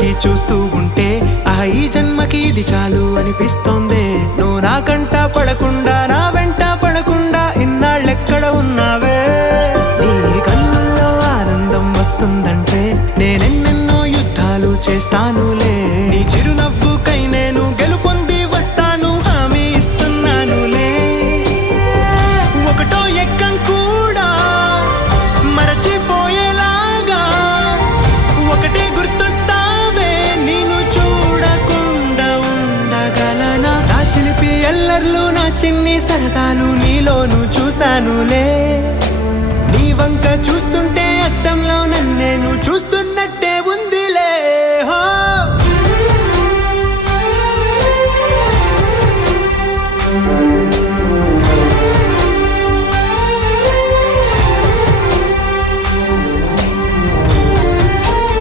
పెట్టి చూస్తూ ఉంటే ఈ జన్మకి ఇది చాలు అనిపిస్తోంది. నువ్వు నా కంట పడకుండా నా వెంట పడకుండా ఇన్నాళ్ళెక్కడ ఉన్నావే? నీ కళ్ళల్లో ఆనందం వస్తుందంటే నేనెన్నెన్నో యుద్ధాలు చేస్తానులే. నీ చిరునవ్వుకై నేను గెలుపొంది వస్తాను, హామీ ఇస్తున్నానులే. ఒకటో ఎక్కం కూడా మరచిపోయేలాగా ఒకటే గుర్తొస్తావే, నేను చూడకుండా ఉండగలనా? నా చిలిపి ఎల్లర్లు నా చిన్ని సరదాలు నీలోను చూశానులే. నీ వంక చూస్తుంటే అద్దంలో నన్నేను చూస్తూ